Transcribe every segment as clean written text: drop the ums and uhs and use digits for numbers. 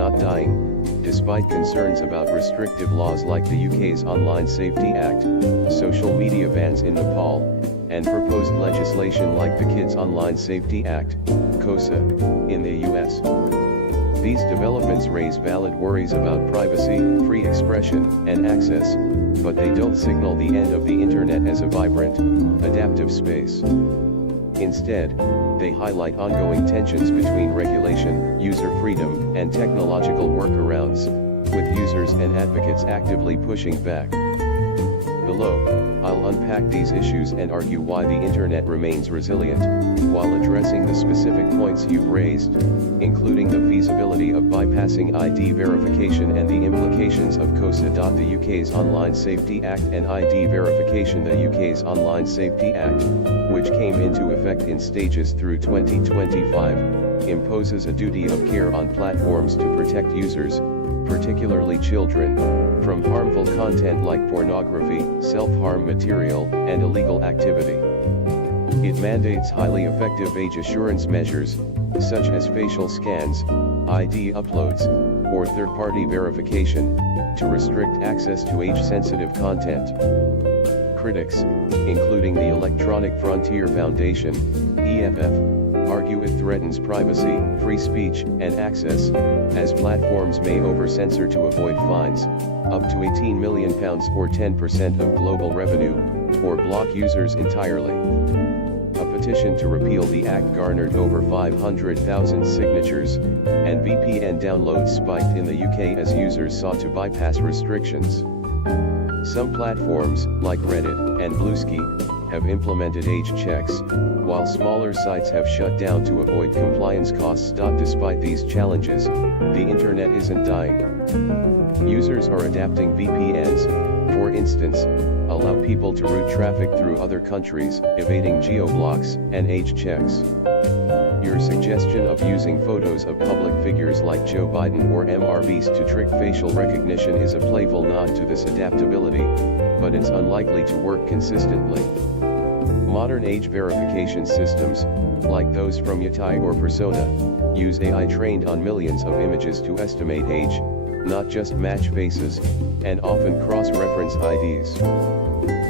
not dying, despite concerns about restrictive laws like the UK's Online Safety Act, social media bans in Nepal, and proposed legislation like the Kids Online Safety Act, KOSA, in the US. These developments raise valid worries about privacy, free expression, and access, but they don't signal the end of the internet as a vibrant, adaptive space. Instead, they highlight ongoing tensions between regulation, user freedom, and technological workarounds, with users and advocates actively pushing back. Below, I'll unpack these issues and argue why the internet remains resilient, while addressing the specific points you've raised, including the feasibility of bypassing ID verification and the implications of KOSA. The UK's Online Safety Act and ID verification. The UK's Online Safety Act, which came into effect in stages through 2025, imposes a duty of care on platforms to protect users, particularly children, from harmful content like pornography, self-harm material, and illegal activity. It mandates highly effective age assurance measures, such as facial scans, ID uploads, or third-party verification, to restrict access to age-sensitive content. Critics, including the Electronic Frontier Foundation, EFF, argue it threatens privacy, free speech, and access, as platforms may over-censor to avoid fines, up to £18 million or 10% of global revenue, or block users entirely. A petition to repeal the act garnered over 500,000 signatures, and VPN downloads spiked in the UK as users sought to bypass restrictions. Some platforms, like Reddit and Bluesky, have implemented age checks, while smaller sites have shut down to avoid compliance costs. Despite these challenges, the internet isn't dying. Users are adapting. VPNs, for instance, allow people to route traffic through other countries, evading geo-blocks and age checks. Your suggestion of using photos of public figures like Joe Biden or MrBeast to trick facial recognition is a playful nod to this adaptability, but it's unlikely to work consistently. Modern age verification systems, like those from Yeti or Persona, use AI trained on millions of images to estimate age, not just match faces, and often cross-reference IDs.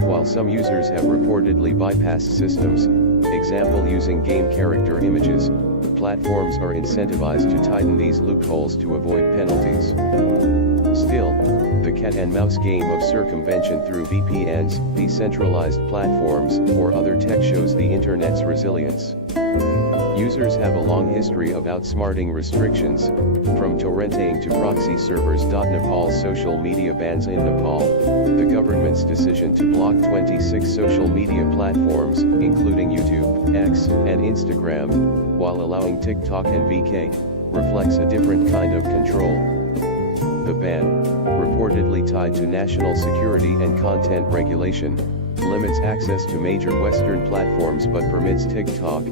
While some users have reportedly bypassed systems, example using game character images, platforms are incentivized to tighten these loopholes to avoid penalties. Still, the cat and mouse game of circumvention through VPNs, decentralized platforms, or other tech shows the internet's resilience. Users have a long history of outsmarting restrictions, from torrenting to proxy servers. Nepal's social media bans. In Nepal, the government's decision to block 26 social media platforms, including YouTube, X, and Instagram, while allowing TikTok and VK, reflects a different kind of control. The ban, reportedly tied to national security and content regulation, limits access to major Western platforms but permits TikTok,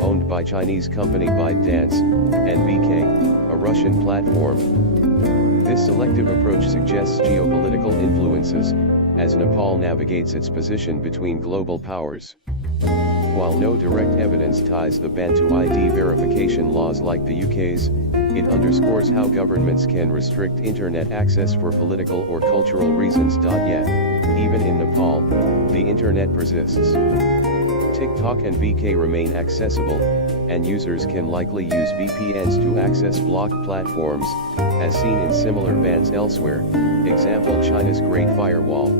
owned by Chinese company ByteDance, and VK, a Russian platform. This selective approach suggests geopolitical influences, as Nepal navigates its position between global powers. While no direct evidence ties the ban to ID verification laws like the UK's, it underscores how governments can restrict internet access for political or cultural reasons. Yet, even in Nepal, the internet persists. TikTok and VK remain accessible, and users can likely use VPNs to access blocked platforms, as seen in similar bans elsewhere, example China's Great Firewall.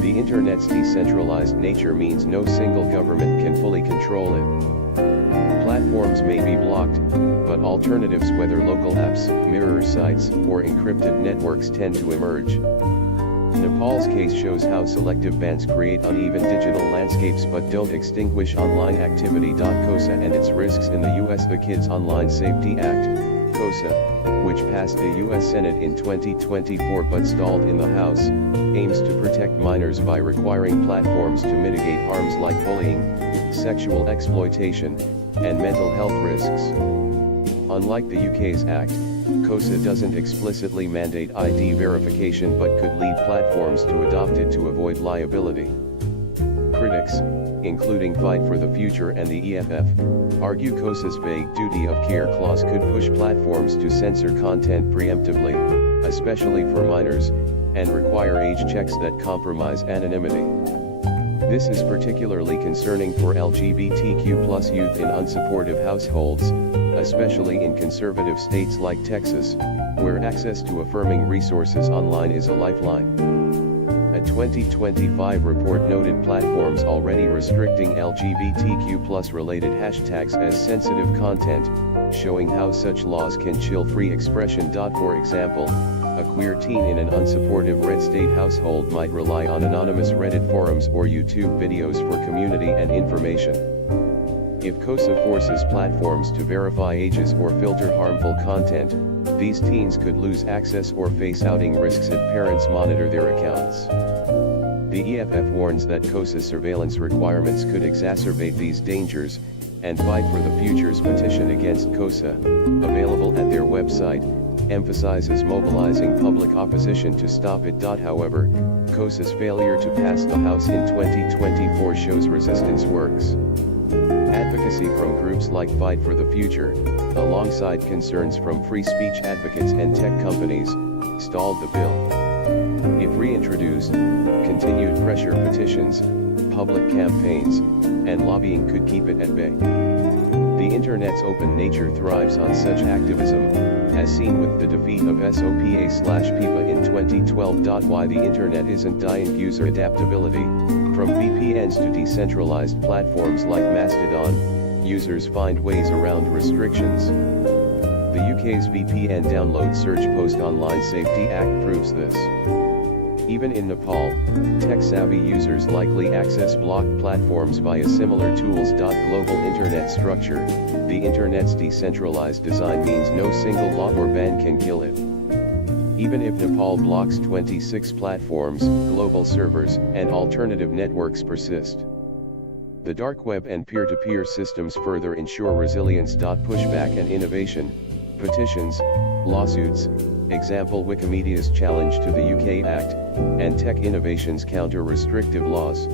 The internet's decentralized nature means no single government can fully control it. Platforms may be blocked, but alternatives, whether local apps, mirror sites, or encrypted networks, tend to emerge. Nepal's case shows how selective bans create uneven digital landscapes but don't extinguish online activity. KOSA and its risks. In the US, the Kids Online Safety Act, KOSA, which passed the US Senate in 2024 but stalled in the House, aims to protect minors by requiring platforms to mitigate harms like bullying, sexual exploitation, and mental health risks. Unlike the UK's Act, KOSA doesn't explicitly mandate ID verification but could lead platforms to adopt it to avoid liability. Critics, including Fight for the Future and the EFF, argue KOSA's vague duty of care clause could push platforms to censor content preemptively, especially for minors, and require age checks that compromise anonymity. This is particularly concerning for LGBTQ+ youth in unsupportive households, especially in conservative states like Texas, where access to affirming resources online is a lifeline. A 2025 report noted platforms already restricting LGBTQ+ related hashtags as sensitive content, showing how such laws can chill free expression. For example, a queer teen in an unsupportive red state household might rely on anonymous Reddit forums or YouTube videos for community and information. If KOSA forces platforms to verify ages or filter harmful content, these teens could lose access or face outing risks if parents monitor their accounts. The EFF warns that KOSA surveillance requirements could exacerbate these dangers, and Fight for the Future's petition against KOSA, available at their website, emphasizes mobilizing public opposition to stop it. However, KOSA's failure to pass the House in 2024 shows resistance works. Advocacy from groups like Fight for the Future, alongside concerns from free speech advocates and tech companies, stalled the bill. If reintroduced, continued pressure petitions, public campaigns, and lobbying could keep it at bay. The internet's open nature thrives on such activism, as seen with the defeat of SOPA/PIPA in 2012. Why the internet isn't dying: user adaptability. From VPNs to decentralized platforms like Mastodon, users find ways around restrictions. The UK's VPN download search post Online Safety Act proves this. Even in Nepal, tech-savvy users likely access blocked platforms via similar tools. Global internet structure. The internet's decentralized design means no single law or ban can kill it. Even if Nepal blocks 26 platforms, global servers, and alternative networks persist. The dark web and peer-to-peer systems further ensure resilience. Pushback and innovation. Petitions, lawsuits, example Wikimedia's challenge to the UK Act, and tech innovations counter restrictive laws.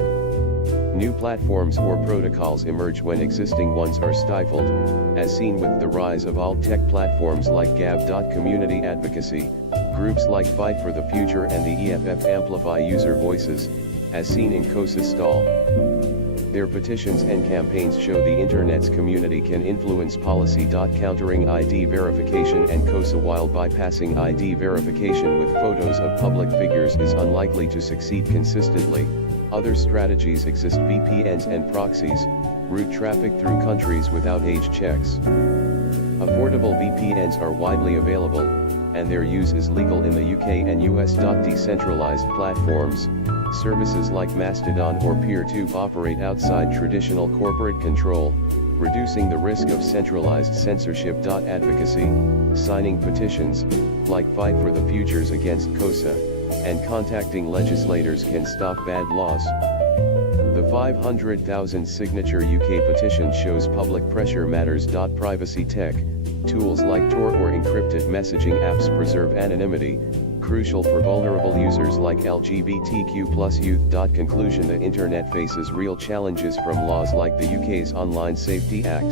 New platforms or protocols emerge when existing ones are stifled, as seen with the rise of alt-tech platforms like Gab. Community advocacy. Groups like Fight for the Future and the EFF amplify user voices, as seen in KOSA's stall. Their petitions and campaigns show the internet's community can influence policy. Countering ID verification and KOSA while bypassing ID verification with photos of public figures is unlikely to succeed consistently. Other strategies exist: VPNs and proxies, route traffic through countries without age checks. Affordable VPNs are widely available, and their use is legal in the UK and US. Decentralized platforms, services like Mastodon or PeerTube operate outside traditional corporate control, reducing the risk of centralized censorship. Advocacy, signing petitions, like Fight for the Futures against KOSA, and contacting legislators can stop bad laws. The 500,000 signature UK petition shows public pressure matters. Privacy tech, tools like Tor or encrypted messaging apps preserve anonymity, crucial for vulnerable users like LGBTQ+ youth. Conclusion: the internet faces real challenges from laws like the UK's Online Safety Act,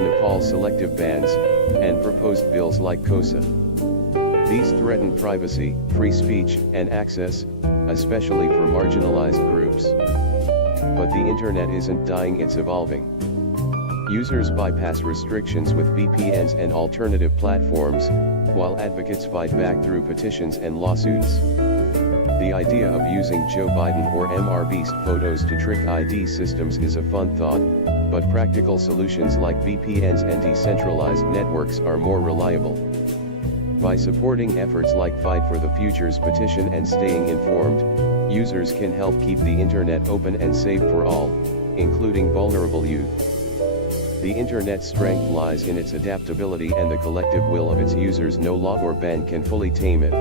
Nepal's selective bans, and proposed bills like KOSA. These threaten privacy, free speech, and access, especially for marginalized groups. But the internet isn't dying, it's evolving. Users bypass restrictions with VPNs and alternative platforms, while advocates fight back through petitions and lawsuits. The idea of using Joe Biden or MR Beast photos to trick ID systems is a fun thought, but practical solutions like VPNs and decentralized networks are more reliable. By supporting efforts like Fight for the Future's petition and staying informed, users can help keep the internet open and safe for all, including vulnerable youth. The internet's strength lies in its adaptability and the collective will of its users. No law or ban can fully tame it.